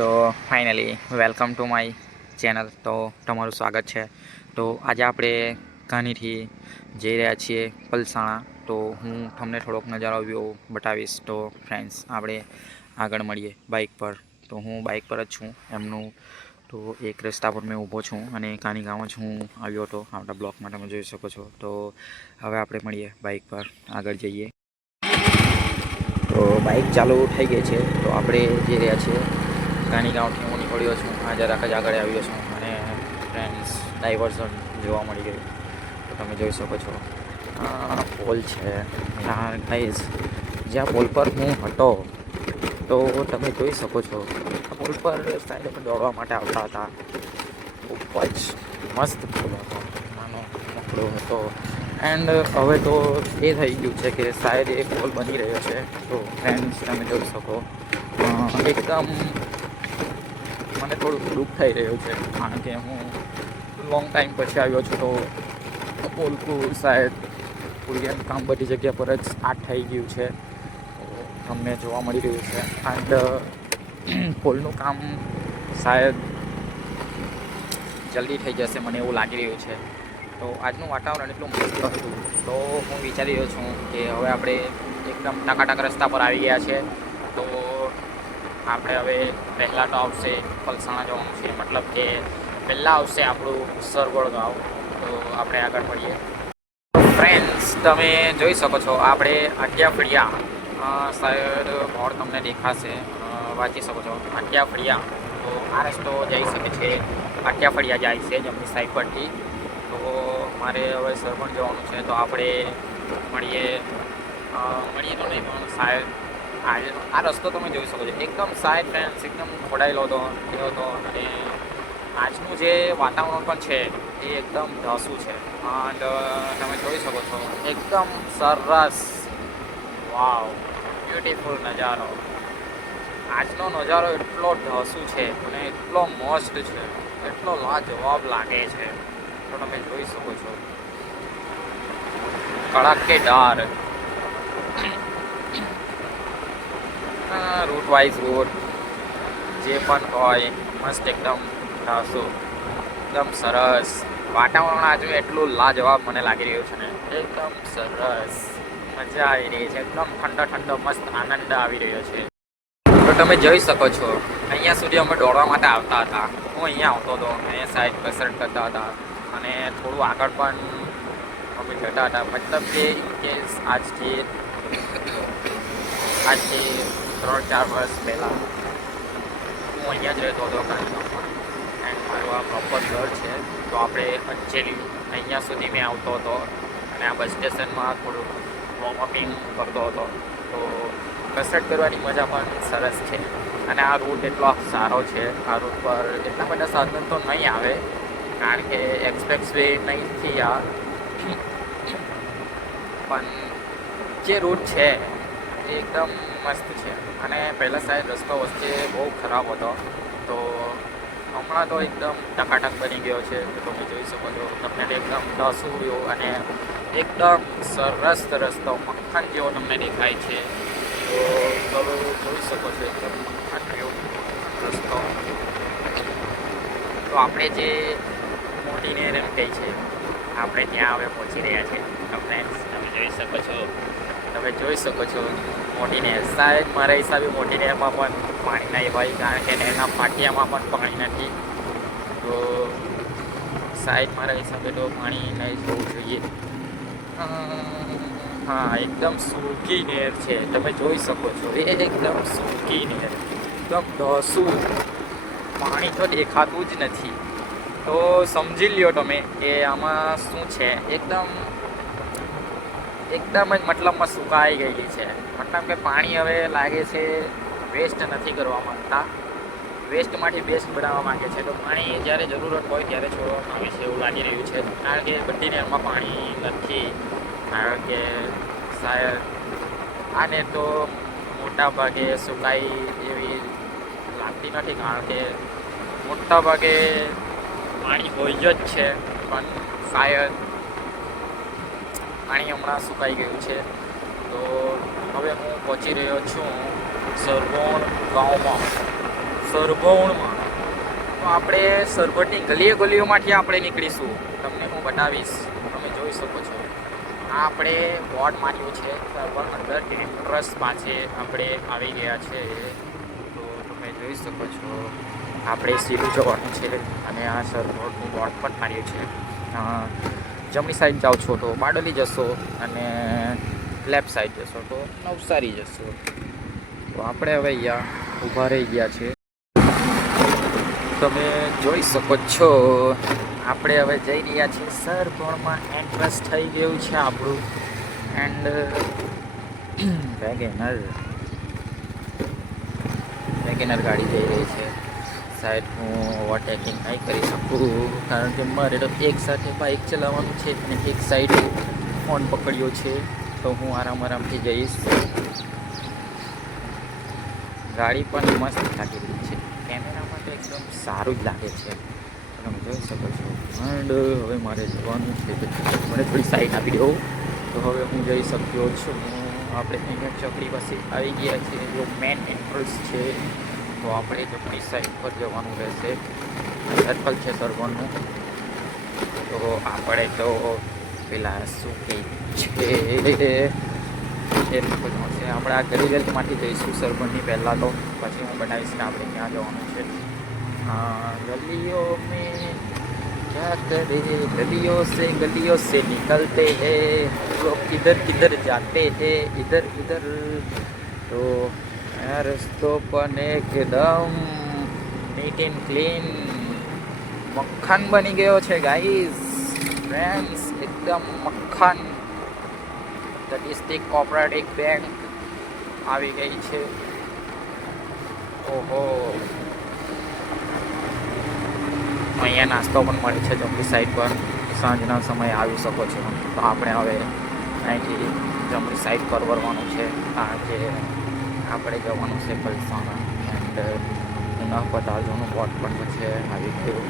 તો finally welcome to my channel. તો તમારું સ્વાગત છે. તો આજે આપણે કાનીથી જઈ રહ્યા છીએ પલસાણા. તો હું તમને થોડોક નજારો વ્યૂ બતાવીશ. તો ફ્રેન્ડ્સ, આપણે આગળ મળીએ બાઇક પર. તો હું બાઇક પર જ છું એમનું. તો એક રસ્તા પર મેં ઊભો છું અને કાની ગામ જ હું આવ્યો હતો. આપણા બ્લોકમાં તમે જોઈ શકો છો. તો હવે આપણે મળીએ બાઇક પર, આગળ જઈએ. તો બાઇક ચાલુ થઈ ગઈ છે. તો આપણે જઈ રહ્યા છીએ કાની ગામથી. હું નીકળ્યો છું, આ જરાક જ આગળ આવ્યો છું અને ફ્રેન્ડ્સ ડાયવર્ઝન જોવા મળી ગયું. તો તમે જોઈ શકો છો આ પોલ છે. ગાઈઝ, જ્યાં પોલ પર હું હતો તો તમે જોઈ શકો છો આ પોલ પર સાઈડ પર દોડવા માટે આવતા હતા. ખૂબ જ મસ્ત પોલ હતો, નાનો મકડો હતો. એન્ડ હવે તો એ થઈ ગયું છે કે શાયદ એ પોલ બની રહ્યો છે. તો ફ્રેન્ડ્સ, તમે જોઈ શકો એકદમ મને થોડુંક દુઃખ થઈ રહ્યું છે, કારણ કે હું લોંગ ટાઈમ પછી આવ્યો છું. તો પોલકું શાયદ પૂરીનું કામ બધી જગ્યા પર જ સ્ટાર્ટ થઈ ગયું છે. તો તમને જોવા મળી રહ્યું છે. એન્ડ પોલનું કામ શાયદ જલ્દી થઈ જશે, મને એવું લાગી રહ્યું છે. તો આજનું વાતાવરણ એટલું મસ્ત હતું. તો હું વિચારી રહ્યો છું કે હવે આપણે એકદમ ટકાટક રસ્તા પર આવી ગયા છે. તો આપણે હવે પહેલાં તો આવશે પલસાણા જવાનું છે, મતલબ કે પહેલાં આવશે આપણું સરગોડ ગામ. તો આપણે આગળ મળીએ. ફ્રેન્ડ્સ, તમે જોઈ શકો છો આપણે આટ્યા ફળિયા, શાયદ બોર્ડ તમને દેખાશે, વાંચી શકો છો આટ્યા ફળિયા. તો આ રસ્તો જઈ શકે છે, આટ્યા ફળિયા જાય છે જમણી સાઈડ પરથી. તો મારે હવે સરવણ જવાનું છે. તો આપણે મળીએ તો નહીં, પણ શાયદ આ રસ્તો તમે જોઈ શકો છો એકદમ શાયદ ફ્રેન્ડ્સ એકદમ ખોડાયેલો હતો અને આજનું જે વાતાવરણ પણ છે એ એકદમ ઢાસું છે. એન્ડ તમે જોઈ શકો છો એકદમ સરસ, વાવ, બ્યુટીફુલ નજારો. આજનો નજારો એટલો ઢાસું છે અને એટલો મસ્ત છે, એટલો લાજવાબ લાગે છે. તો તમે જોઈ શકો છો કડકેદાર રૂટ વાઇઝ રૂટ જે પણ હોય મસ્ત, એકદમ ઢાસું, એકદમ સરસ વાતાવરણ. આજુ એટલું લાજવાબ મને લાગી રહ્યું છે ને, એકદમ સરસ મજા આવી રહી છે. એકદમ ઠંડો ઠંડો મસ્ત આનંદ આવી રહ્યો છે. તો તમે જોઈ શકો છો અહીંયા સુધી અમે દોડવા માટે આવતા હતા. હું અહીંયા આવતો હતો, અહીંયા સાઈડ કસરત કરતા હતા અને થોડું આગળ પણ અમે જતા હતા. મતલબ કે ઇનકેસ આજથી 3-4 વર્ષ પહેલાં હું અહીંયા જ રહેતો હતો ગાંધીધામમાં. એન્ડ મારું આ પ્રોપર ઘર છે. તો આપણે અંજેલી અહીંયા સુધી મેં આવતો હતો અને આ બસ સ્ટેશનમાં થોડું વોર્મઅપિંગ કરતો હતો. તો કસરત કરવાની મજા પણ સરસ છે અને આ રૂટ એટલો સારો છે. આ રૂટ પર એટલા બધા સાધન તો નહીં આવે, કારણ કે એક્સપ્રેસ વે નહીંથી આ પણ જે રૂટ છે એ એકદમ મસ્ત છે. અને પહેલાં સાઈડ રસ્તો વચ્ચે બહુ ખરાબ હતો, તો હમણાં તો એકદમ ટકાટક બની ગયો છે. તો તમે જોઈ શકો છો, તમને એકદમ ઢાસું અને એકદમ સરસ રસ્તો મક્ખન જેવો તમને દેખાય છે. તો તમે જોઈ શકો છો એકદમ મક્ખન જેવો રસ્તો. તો આપણે જે મોટી નહેર એમ કહી છે, આપણે ત્યાં હવે પહોંચી રહ્યા છીએ. તમે જોઈ શકો છો મોટી નહેર. શાયદ મારા હિસાબે મોટી નહેરમાં પણ પાણી નહીં હોય, કારણ કે નહેરના પાટિયામાં પણ પાણી નથી. તો શાયદ મારા હિસાબે તો પાણી નહીં જવું જોઈએ. હા, એકદમ સૂકી નહેર છે. તમે જોઈ શકો છો એ એકદમ સૂકી નહેર, એકદમ ઢાસું, પાણી તો દેખાતું જ નથી. તો સમજી લ્યો તમે કે આમાં શું છે. એકદમ જ મતલબમાં સુકાઈ ગયેલી છે. મતલબ કે પાણી હવે લાગે છે વેસ્ટ નથી કરવા માંગતા, વેસ્ટમાંથી બેસ્ટ બનાવવા માંગે છે. તો પાણી જ્યારે જરૂરત હોય ત્યારે છોડવામાં આવે છે એવું લાગી રહ્યું છે, કારણ કે બધી નહેરમાં પાણી નથી. કારણ કે શાયદ આ નહેર તો મોટા ભાગે સુકાઈ એવી લાગતી નથી, કારણ કે મોટા ભાગે પાણી હોય જ છે. પણ શાયદ પાણી હમણાં સુકાઈ ગયું છે. તો હવે હું પહોંચી રહ્યો છું સરગોણ ગામમાં. સરભોણમાં. તો આપણે સરભણની ગલીઓમાંથી આપણે નીકળીશું. તમને હું બતાવીશ. તમે જોઈ શકો છો આ આપણે બોર્ડ માર્યું છે સરભણ અંદર એન્ટ્રન્સ પાસે આપણે આવી ગયા છે. તો તમે જોઈ શકો છો આપણે સીધું જવાનું છે અને આ સરભણનું બોર્ડ પણ માર્યું છે. જમણી સાઈડ જાઓ છો તો બારડોલી જશો અને લેફ્ટ સાઈડ જશો તો નવસારી જશો. તો આપણે હવે અહીંયા ઊભા રહી ગયા છે. તમે જોઈ શકો છો આપણે હવે જઈ રહ્યા છીએ સરભણમાં. એન્ટ્રન્સ થઈ ગયું છે આપણું એન્ડ વેગેનર ગાડી જઈ રહી છે. સાઈડ હું ઓવરટેકિંગ નહીં કરી શકું કારણ કે મારે તો એક સાથે બાઇક ચલાવવાનું છે અને એક સાઈડ ફોન પકડ્યો છે તો હું આરામથી જઈશ. ગાડી પણ મસ્ત લાગી રહી છે. કેમેરામાં તો એકદમ સારું જ લાગે છે. તમે જોઈ શકો છો. એન્ડ હવે મારે જવાનું છે મને થોડી સાઈડ આપી દો તો હવે હું જઈ શક્યો છું. આપણે અહીંયા ચોકડી પાસે આવી ગયા છે. જો મેન એન્ટ્રન્સ છે તો આપણે જમણી સાઈડ પર જવાનું રહેશે. સર્કલ છે સરભણનું. તો આપણે તો પેલા શું કહે છે એ બધું છે. આપણે આ ગલીમાંથી જઈશું સરભણની પહેલાં તો પછી હું બનાવીશ કે આપણે ક્યાં જવાનું છે. ગલીઓ મેં क्या करे गलियों से निकलते हैं लोग किधर किधर जाते हैं इधर इधर. तो रस्तों पर एकदम नीट एंड क्लीन મક્ખન બની ગયો છે ગાઈઝ. ફ્રેન્ડ્સ એકદમ મક્ખન. સ્ટેટિસ્ટિક કોઓપરેટિવ બેંક આવી ગઈ છે. ઓહો અહીંયા નાસ્તો પણ મળે છે જમણી સાઈડ પર. સાંજના સમયે આવી શકો છો. તો આપણે હવે અહીંથી જમણી સાઈડ પર વળવાનું છે કારણ કે આપણે જવાનું છે પલસાણા. એન્ડ એના પતાજોનું બોટ પણ છે આવી ગયું.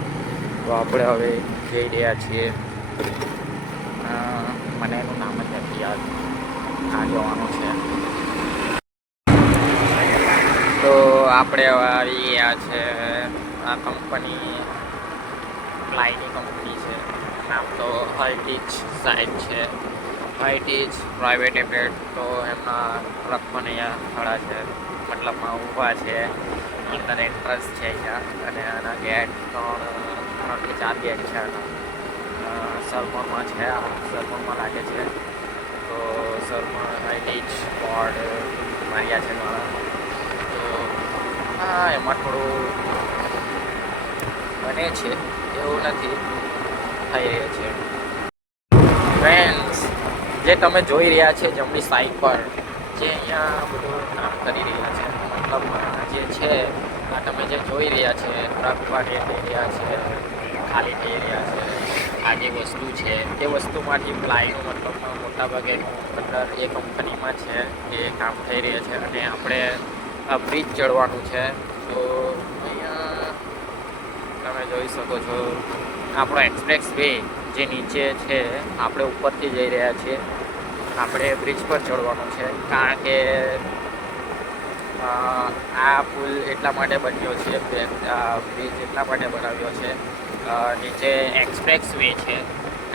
તો આપણે હવે જઈ રહ્યા છીએ. મને એનું નામ જ નથી યાદ. આ જવાનું છે. તો આપણે હવે આવી ગયા છે. આ કંપની પ્લાયની કંપની છે. નામ તો હાઈટીચ સાઈડ છે. હાઈટીચ પ્રાઇવેટ લિમિટેડ. તો એમના ટ્રક પણ અહીંયા ખડા છે મતલબમાં ઊભા છે. અંદર એન્ટ્રન્સ છે અહીંયા અને આના ગેટ 3 કે 4 ગેટ છે. સરભણમાં છે. આ સરભણમાં લાગે છે. તો સરભણ હાઈટીચ બોર્ડ માર્યા છે મારા. તો હા એમાં થોડું બને છે એવું નથી થઈ રહ્યું છે. ફ્રેન્ડ્સ જે તમે જોઈ રહ્યા છે જમણી સાઈડ પર જે અહીંયા બધું કામ કરી રહ્યા છે મતલબ જે છે આ તમે જે જોઈ રહ્યા છે ટ્રક પાડી થઈ રહ્યા છે ખાલી થઈ રહ્યા છે. આ જે વસ્તુ છે એ વસ્તુમાંથી પ્લાયનું મતલબમાં મોટાભાગે અંદર એ કંપનીમાં છે એ કામ થઈ રહ્યા છે અને આપણે આ બ્રિજ ચડવાનું છે. તો અહીંયા તમે જોઈ શકો છો આપણો એક્સપ્રેસ વે જે નીચે છે આપણે ઉપરથી જઈ રહ્યા છીએ. આપણે બ્રિજ પર ચડવાનું છે કારણ કે આ પુલ એટલા માટે બન્યો છે બ્રિજ એટલા માટે બનાવ્યો છે. નીચે એક્સપ્રેસ વે છે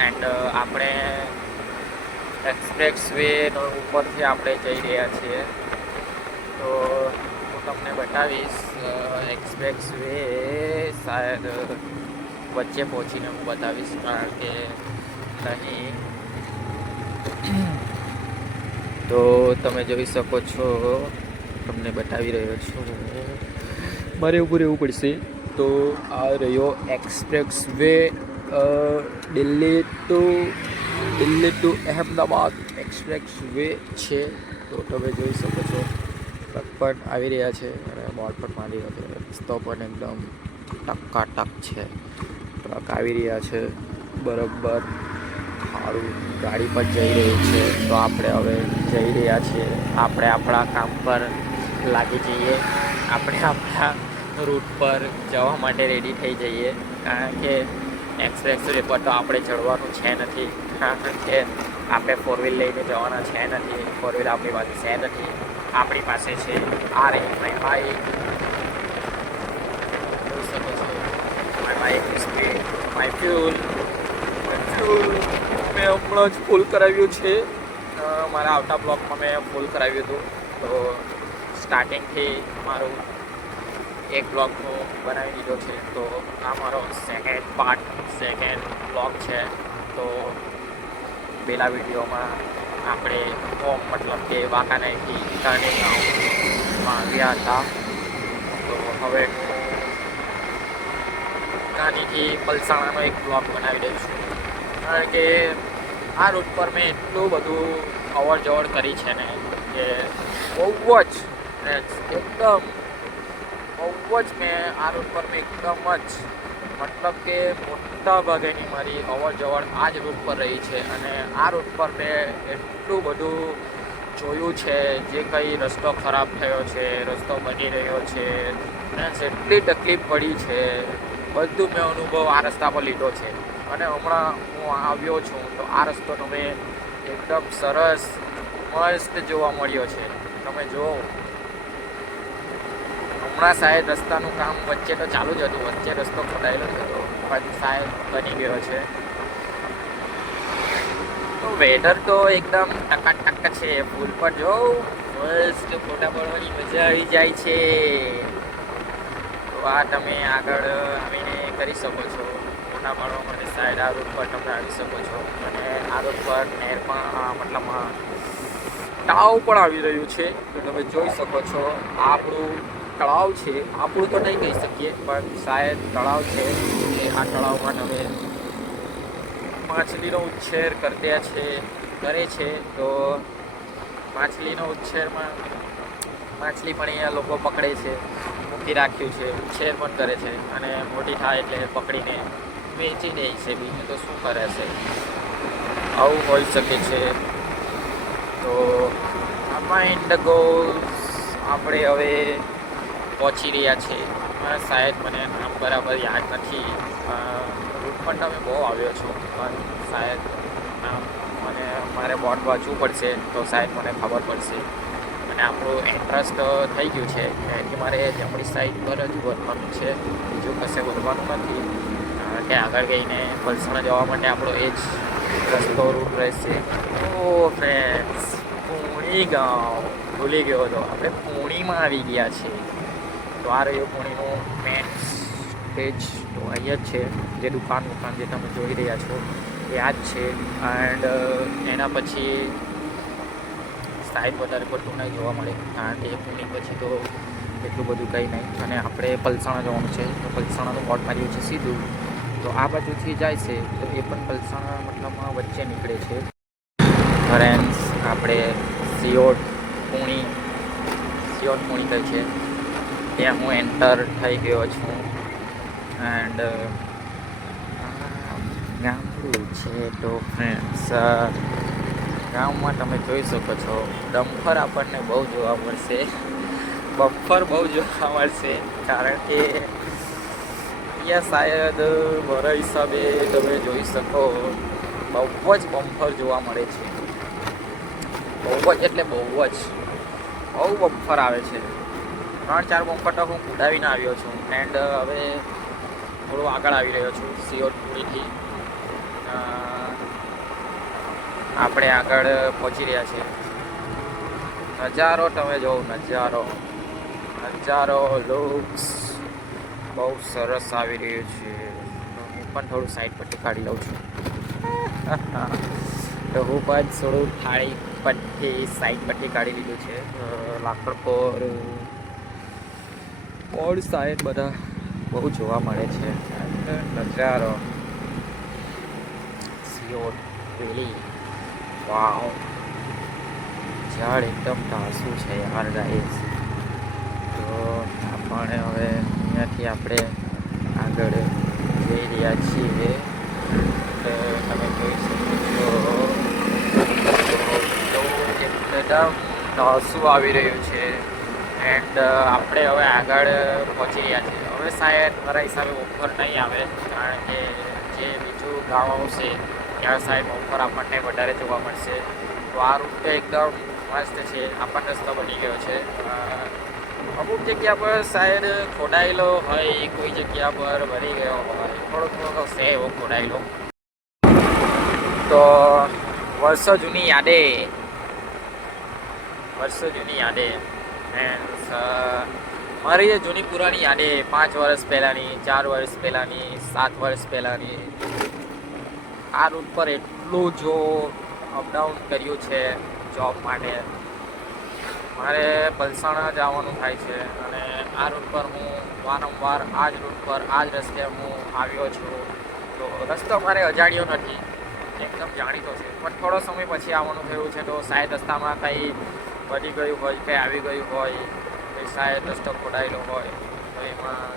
એન્ડ આપણે એક્સપ્રેસ વે ઉપરથી આપણે જઈ રહ્યા છીએ. તો હું તમને બતાવીશ એક્સપ્રેસ વે શાયદ વચ્ચે પહોંચીને હું બતાવીશ કારણ કે નહીં. તો તમે જોઈ શકો છો તમને બતાવી રહ્યો છું. મારે ઉપર રહેવું પડશે. તો આ રહ્યો expressway Delhi to Ahmedabad expressway છે. તો તમે જોઈ શકો છો ટ્રક પણ આવી રહ્યા છે અને બોર્ડ પણ મારી રહ્યો છે. રસ્તો પણ એકદમ ટકાટક છે. ટ્રક આવી રહ્યા છે બરાબર સારું. ગાડી પણ જઈ રહી છે. તો આપણે હવે જઈ રહ્યા છીએ. આપણે આપણા કામ પર લાગી જઈએ. આપણે આપણા રૂટ પર જવા માટે રેડી થઈ જઈએ કારણ કે એક્સપ્રેસ વે પર તો આપણે ચડવાનું છે નથી કારણ કે આપણે 4 વ્હીલ લઈને જવાના છે નથી. 4 વ્હીલ આપણી પાસે છે નથી. આપણી પાસે છે આ રહી ભાઈ ફ્યુલ મેં હમણાં જ ફૂલ કરાવ્યું છે. મારા આવતા બ્લોકમાં મેં ફૂલ કરાવ્યું હતું. તો સ્ટાર્ટિંગથી મારું એક બ્લોગનું બનાવી દીધો છે. તો આ મારો સેકન્ડ બ્લોગ છે. તો પહેલા વિડીયોમાં આપણે મતલબ કે વાંકાનેરથી કાને ગામમાં આવ્યા હતા. તો હવે હું કાનીથી પલસાણાનો એક બ્લોગ બનાવી દઉં છું. કારણ કે આ રૂટ પર મેં એટલું બધું અવર જવર કરી છે ને કે બહુ જ મેં આ રૂટ પર મેં એકદમ જ મતલબ કે મોટા ભાગેની મારી અવર જવર આ જ રૂટ પર રહી છે. અને આ રૂટ પર મેં એટલું બધું જોયું છે. જે કંઈ રસ્તો ખરાબ થયો છે, રસ્તો બની રહ્યો છે, એટલી તકલીફ પડી છે, બધું મેં અનુભવ આ રસ્તા પર લીધો છે. અને હમણાં હું આવ્યો છું તો આ રસ્તો તમે એકદમ સરસ મસ્ત જોવા મળ્યો છે. તમે જુઓ, હમણાં શાયદ રસ્તાનું કામ વચ્ચે તો ચાલુ જ હતું, વચ્ચે રસ્તો ખોદાયેલો જ હતો, પણ શાયદ બની ગયો છે. તો વેધર તો એકદમ ટકાટક છે. પુલ પર જો મસ્ત ફોટા પાડવાની મજા આવી જાય છે. તો આ તમે આગળ આવીને કરી શકો છો. ફોટા પાડવા માટે સાઈડ આ રૂટ પર તમે આવી શકો છો. અને આ રૂટ પર નહેરમાં મતલબ તળાવ પણ આવી રહ્યું છે. તો તમે જોઈ શકો છો. આપણું તળાવ છે, આપણું તો નહીં કહી શકીએ પણ શાયદ તળાવ છે. આ તળાવમાં તમે માછલીનો ઉછેર કરે છે. તો માછલીનો ઉછેરમાં માછલી પણ અહીંયા લોકો પકડે છે, મૂકી રાખ્યું છે, ઉછેર પણ કરે છે. અને મોટી થાય એટલે પકડીને વેચી દે છે. બીજું તો શું કરે છે, આવું હોઈ શકે છે. તો માઇન્ડ ગોલ્સ આપણે હવે પહોંચી રહ્યા છે. શાયદ મને નામ બરાબર યાદ નથી. રૂટ પણ તમે બહુ આવ્યો છો પણ શાયદ નામ મારે બોર્ડ વાંચવું પડશે તો શાયદ મને ખબર પડશે. અને આપણું એન્ટ્રન્સ તો થઈ ગયું છે એટલે મારે જમણી સાઈડ પર જ વધવાનું છે, બીજું કશે વધવાનું નથી. કારણ કે આગળ ગઈને પલસાણા જવા માટે આપણો એ જ રસ્તો રૂટ રહેશે. ઓ ફ્રેન્ડ્સ, પૂણી ગામ ભૂલી ગયો હતો. આપણે પૂણીમાં આવી ગયા છીએ. તો આ રહ્યું પૂણીનું મેન સ્ટેજ. તો અહીંયા જ છે. જે દુકાન જે તમે જોઈ રહ્યા છો એ આ જ છે. એન્ડ એના પછી સાઈડ વધારે પડતું નહીં જોવા મળે, કારણ કે પૂણી પછી તો એટલું બધું કંઈ નહીં. અને આપણે પલસાણા જવાનું છે તો પલસાણાનું બોર્ડ માર્યું છે સીધું. તો આ બાજુથી જાય છે તો એ પણ પલસાણા મતલબમાં વચ્ચે નીકળે છે. ફ્રેન્ડ્સ, આપણે સિયોટ પૂણી કહે છે ત્યાં હું એન્ટર થઈ ગયો છું. એન્ડ ગામડું છે. તો ફ્રેન્ડ્સ, ગામમાં તમે જોઈ શકો છો ડમ્ફર આપણને બહુ જોવા મળશે, બમ્ફર બહુ જોવા મળશે. કારણ કે અહીંયા શાયદ મારા હિસાબે તમે જોઈ શકો બહુ જ બમ્ફર જોવા મળે છે. બહુ જ એટલે બહુ બમ્ફર આવે છે. 3-4 બમ્ફર તો હું કુદાવીને આવ્યો છું. એન્ડ હવે થોડું આગળ આવી રહ્યો છું સિયોટ પૂરીથી. આપણે આગળ પહોંચી રહ્યા છીએ. નજારો તમે જોવો, નજારો લુક્સ બહુ સરસ આવી રહ્યું છે. હું પણ થોડું સાઈડ પટ્ટી કાઢી લઉં છું. તો હું પણ થોડું સાઈડ પટ્ટી કાઢી લીધું છે. લાકડ પર બોર્ડ સાઈડ બધા બહુ જોવા મળે છે. નજારો સિયોટ વેલી, વાવ, ઝાડ એકદમ ઢાસું છે યાર ગાઈસ. તો આપણે હવે અહીંયાથી આપણે આગળ જઈ રહ્યા છીએ. તમે જોઈ શકો છો એકદમ ઢાસું આવી રહ્યું છે. એન્ડ આપણે હવે આગળ પહોંચી રહ્યા છીએ. હવે શાયદ મારા હિસાબે ઓફર નહીં આવે, કારણ કે જે બીજું ગામ આવશે ત્યાં સાઈડ ઓફર આપણને વધારે જોવા મળશે. તો આ રૂટ તો એકદમ મસ્ત છે. આપણને રસ્તો બની ગયો છે. અમુક જગ્યા પર શાયદ ખોડાયેલો હોય, કોઈ જગ્યા પર ભરી ગયો હોય, થોડો થોડો છે એવો ખોડાયેલો. તો વર્ષો જૂની યાદે મીન્સ મારી જે જૂની પુરાણી યાદે 5 વર્ષ પહેલાંની, 4 વર્ષ પહેલાંની, 7 વર્ષ પહેલાંની, આ રૂટ પર એટલું જો અપડાઉન કર્યું છે જોબ માટે. મારે પલસાણા જવાનું થાય છે અને આ રૂટ પર હું વારંવાર આ જ રૂટ પર આ જ રસ્તે હું આવ્યો છું. તો રસ્તો મારે અજાણ્યો નથી, એકદમ જાણીતો છે, પણ થોડો સમય પછી આવવાનું થયું છે. તો શાયદ રસ્તામાં કંઈ વધી ગયું હોય, કંઈ આવી ગયું હોય, કંઈ શાયદ રસ્તો ખોડાયેલો હોય, તો એમાં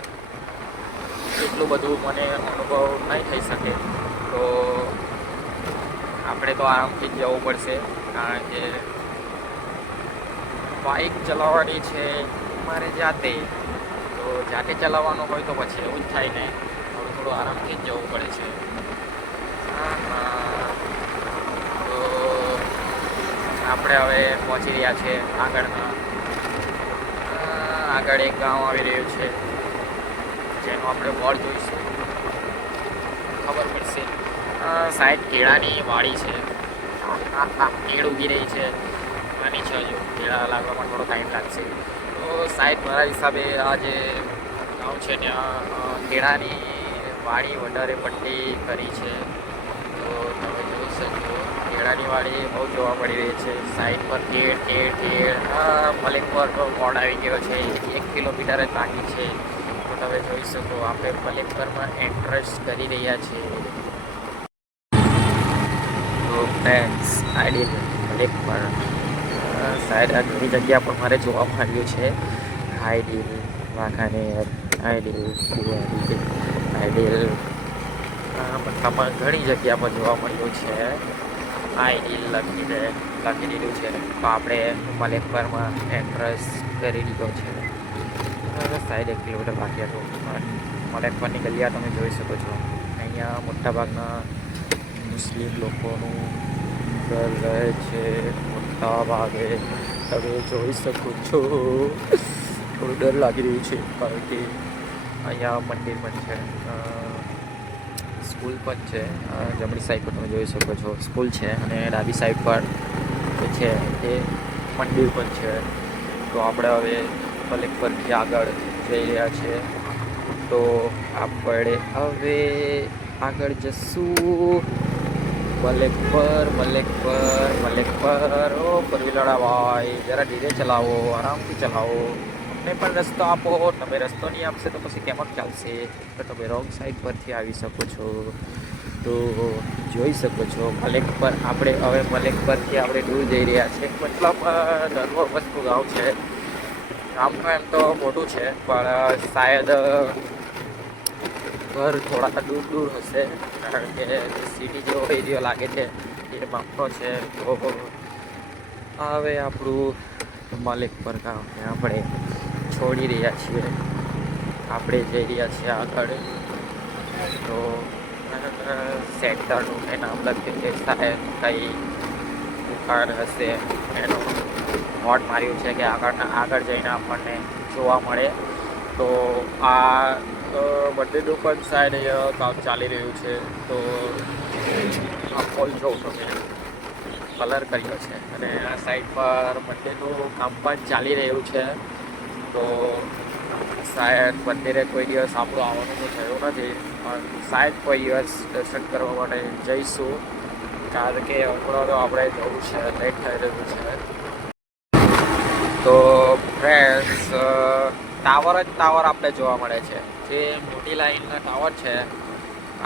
એટલું બધું મને અનુભવ નહીં થઈ શકે. તો આપણે તો આરામથી જ જવું પડશે, કારણ કે બાઇક ચલાવવાની છે મારે જાતે. તો જાતે ચલાવવાનું હોય તો પછી એવું જ થાય ને, થોડું થોડું આરામથી જ જવું પડે છે. તો આપણે હવે પહોંચી રહ્યા છીએ આગળ એક ગામ આવી રહ્યું છે, જેનું આપણે બોર્ડ જોઈશું, ખબર પડશે. સાઈડ કેળાની વાડી છે, કેળ ઉગી રહી છે, આની છે, હજુ કેળા લાગવામાં થોડો ટાઈમ લાગશે. તો સાઈડ મારા હિસાબે આ જે ગામ છે ત્યાં કેળાની વાડી વધારે પટ્ટી કરી છે. તો તમે જોઈ શકો કેળાની વાડી બહુ જોવા મળી રહી છે. સાઈડ પર કેળ મલેકપર બોર્ડ આવી ગયો છે, 1 કિલોમીટર જ બાકી છે. તો તમે જોઈ શકો આપણે મલેકપરમાં એન્ટ્રન્સ કરી રહ્યા છીએ. તો ફ્રેન્ડ્સ આઈડિયલ મલેકપર શાયદ આ ઘણી જગ્યા પર મારે જોવા મળ્યું છે. આઈડિયલ વાંકાનેર, આઈડિયલ કુવારી, આઈડિયલ મતલબમાં ઘણી જગ્યા પર જોવા મળ્યું છે. આઈડિયલ લખી દીધું છે. તો આપણે મલેકપરમાં એન્ટ્રન્સ કરી દીધો છે. સાઈડ 1 કિલોમીટર બાકી હતું. મલેકપરની ગલિયા તમે જોઈ શકો છો. અહીંયા મોટાભાગના મુસ્લિમ લોકોનું ઘર રહે છે. મોટા ભાગે તમે જોઈ શકો છો. થોડું ડર લાગી રહ્યું છે, કારણ કે અહીંયા મંદિર પણ છે, સ્કૂલ પણ છે. જમણી સાઈડ પર તમે જોઈ શકો છો સ્કૂલ છે, અને ડાબી સાઈડ પર છે એ મંદિર પણ છે. તો આપણે હવે મલેકપરથી આગળ જઈ રહ્યા છીએ. તો આપણે હવે આગળ જશું મલેકપર. ઓ ફોરવ્હીલર ભાઈ, જરા ધીરે ચલાવો, આરામથી ચલાવો. અમને પણ રસ્તો આપો. તમે રસ્તો નહીં આપશે તો પછી કેમ ચાલશે? તો તમે રોંગ સાઈડ પરથી આવી શકો છો. તો જોઈ શકો છો મલેકપર. આપણે હવે મલેકપરથી આપણે દૂર જઈ રહ્યા છીએ. મતલબ ધર્મ વસ્તુ ગામ છે. ગામ તો એમ તો મોટું છે, પણ શાયદ ઘર થોડા દૂર હશે, કારણ કે સિટી જેવો એરિયો લાગે છે, એ માપનો છે. તો હવે આપણું મલેકપર ગામ આપણે છોડી રહ્યા છીએ. આપણે જઈ રહ્યા છીએ આગળ. તો સેન્ટરનું મેં નામ લખ્યું છે, શાયદ કંઈ દુકાન હશે એનું બોર્ડ માર્યું છે કે આગળ જઈને આપણને જોવા મળે. તો આ મંદિરનું પણ શાયદ અહીંયા કામ ચાલી રહ્યું છે. તો આ પોલ જો તમે કલર કર્યો છે, અને આ સાઈડ પર મંદિરનું કામ પણ ચાલી રહ્યું છે. તો શાયદ મંદિરે કોઈ દિવસ આપણું આવવાનું તો થયું નથી, પણ શાયદ કોઈ દિવસ દર્શન કરવા માટે જઈશું, કારણ કે હમણાં તો આપણે જવું છે, લેટ થઈ રહ્યું છે. તો ફ્રેન્ડ્સ ટાવર આપણે જોવા મળે છે, જે મોટી લાઈનના ટાવર છે.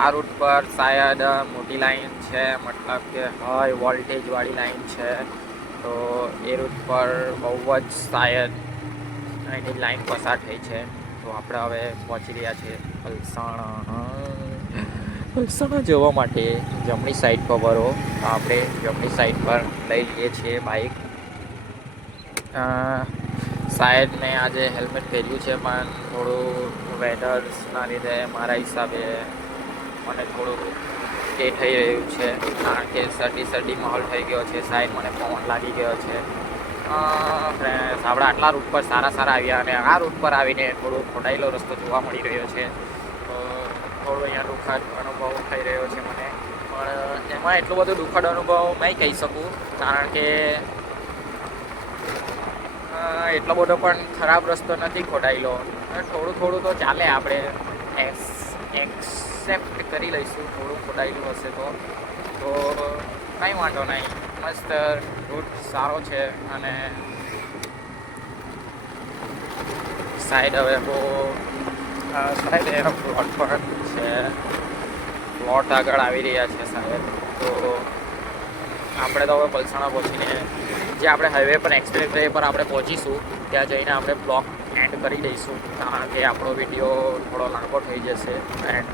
આ રૂટ પર શાયદ મોટી લાઈન છે, મતલબ કે હાઈ વોલ્ટેજવાળી લાઈન છે. તો એ રૂટ પર બહુ જ શાયદ એની લાઈન પસાર થઈ છે. તો આપણે હવે પહોંચી રહ્યા છીએ પલસાણા જવા માટે. જમણી સાઈડ પર ભરો, આપણે જમણી સાઈડ પર લઈ લઈએ છીએ બાઇક. શાયદ મેં આજે હેલ્મેટ પહેર્યું છે, પણ થોડું વેધર્સના લીધે મારા હિસાબે મને થોડું તે થઈ રહ્યું છે, કારણ કે શરદી માહોલ થઈ ગયો છે. શાયદ મને પવન લાગી ગયો છે. ફ્રેન્ડ્સ આપણે આટલા રૂટ પર સારા આવ્યા અને આ રૂટ પર આવીને થોડો ખોડાયેલો રસ્તો જોવા મળી રહ્યો છે. તો થોડો અહીંયા દુઃખદ અનુભવ થઈ રહ્યો છે મને, પણ એમાં એટલો બધો દુઃખદ અનુભવ નહીં કહી શકું, કારણ કે એટલો બધો પણ ખરાબ રસ્તો નથી ખોડાયેલો. થોડું તો ચાલે, આપણે એક્સેપ્ટ કરી લઈશું. થોડું ખોડાયેલું હશે તો કંઈ વાંધો નહીં. મસ્ત રૂટ સારો છે અને સાઈડ હવે સાઈડ પ્લોટ પર છે, પ્લોટ આગળ આવી રહ્યા છે સાહેબ. તો આપણે તો હવે પલસાણા પહોંચીને જે આપણે હાઈવે પર એક્સપ્રેસ વે પર આપણે પહોંચીશું ત્યાં જઈને આપણે બ્લોગ એન્ડ કરી દઈશું, કારણ કે આપણો વિડીયો થોડો લાંબો થઈ જશે. એન્ડ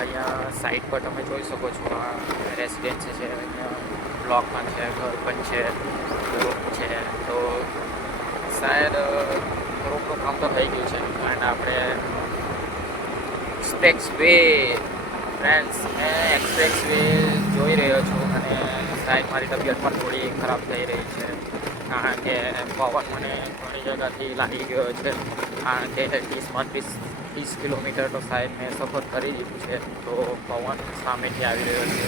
અહીંયા સાઈડ પર તમે જોઈ શકો છો, આ રેસિડેન્સ છે, અહીંયા બ્લોક પણ છે, ઘર પણ છે, તો શાયદ થોડુંક કામ તો થઈ ગયું છે. એન્ડ આપણે express way friends express way જોઈ રહ્યો છું અને સાહેબ મારી તબિયત પણ થોડી ખરાબ થઈ રહી છે, કારણ કે પવન મને ઘણી જગ્યાથી લાગી ગયો છે, કારણ કે 30 કિલોમીટર તો સાહેબ મેં સફર કરી દીધું છે. તો પવન સામેથી આવી રહ્યો છે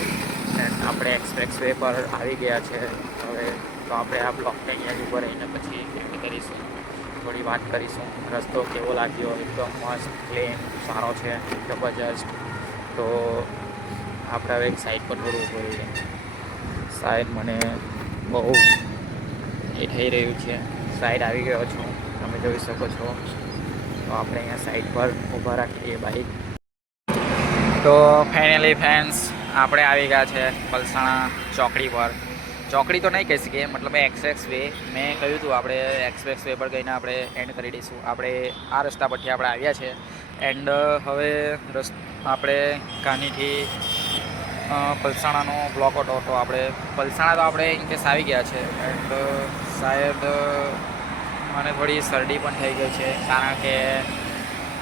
એન્ડ આપણે એક્સપ્રેસ વે પર આવી ગયા છે હવે. તો આપણે આ બ્લોકને અહીંયા જ ઊભો રહીને પછી એન્ડ કરીશું, થોડી વાત કરીશું. રસ્તો કેવો લાગ્યો? એકદમ મસ્ત, ક્લીન, સારો છે, જબરજસ્ત. તો આપણે હવે એક સાઈડ પર થોડું ઊભું રહીએ. સાઈડ મને બહુ એ થઈ રહ્યું છે. સાઈડ આવી ગયો છું, તમે જોઈ શકો છો. તો આપણે અહીંયા સાઈડ પર ઊભા રાખીએ બાઈક. તો ફાઇનલી ફ્રેન્ડ્સ આપણે આવી ગયા છે પલસાણા ચોકડી પર. ચોકડી તો નહીં કહી શકીએ, મતલબ એક્સપ્રેસ વે. મેં કહ્યું હતું આપણે એક્સપ્રેસ વે પર ગઈને આપણે એન્ડ કરી દઈશું. આપણે આ રસ્તા પરથી આપણે આવ્યા છે એન્ડ હવે આપણે કાનીથી પલસાણાનો બ્લોક હતો, તો આપણે પલસાણા તો આપણે ઇન કેસ આવી ગયા છે. એન્ડ શાયદ મને થોડી શરદી પણ થઈ ગઈ છે, કારણ કે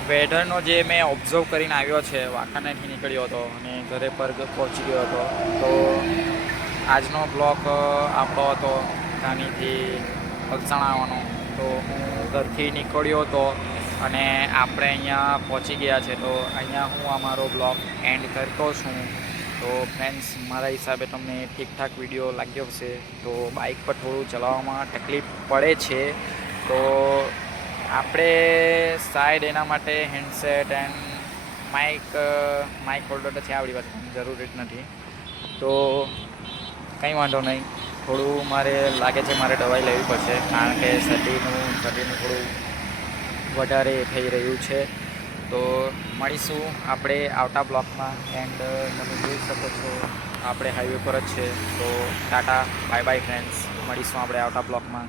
વેધરનો જે મેં ઓબ્ઝર્વ કરીને આવ્યો છે, વાંકાનેરથી નીકળ્યો હતો અને ઘરે પર પહોંચી ગયો હતો. તો આજનો બ્લોક આપણો હતો કાનીથી પલસાણા આવવાનો. તો હું ઘરથી નીકળ્યો હતો અને આપણે અહીંયા પહોંચી ગયા છે. તો અહીંયા હું અમારો બ્લોગ એન્ડ કરતો છું. તો ફ્રેન્ડ્સ, મારા હિસાબે તમને ઠીકઠાક વિડીયો લાગ્યો હશે. તો બાઇક પર થોડું ચલાવવામાં તકલીફ પડે છે, તો આપણે સાઈડ એના માટે હેન્ડસેટ એન્ડ માઇક હોલ્ડર તો છે આપણી પાસે, જરૂરી જ નથી. તો કંઈ વાંધો નહીં. થોડું મારે લાગે છે મારે દવાઈ લેવી પડશે, કારણ કે શરદીનું થોડું વધારે થઈ રહ્યું છે. તો મળીશું આપણે આવતા બ્લોકમાં. એન્ડ તમે જોઈ શકો છો આપણે હાઈવે પર જ છે. તો ટાટા, બાય બાય ફ્રેન્ડ્સ, મળીશું આપણે આવતા બ્લોકમાં.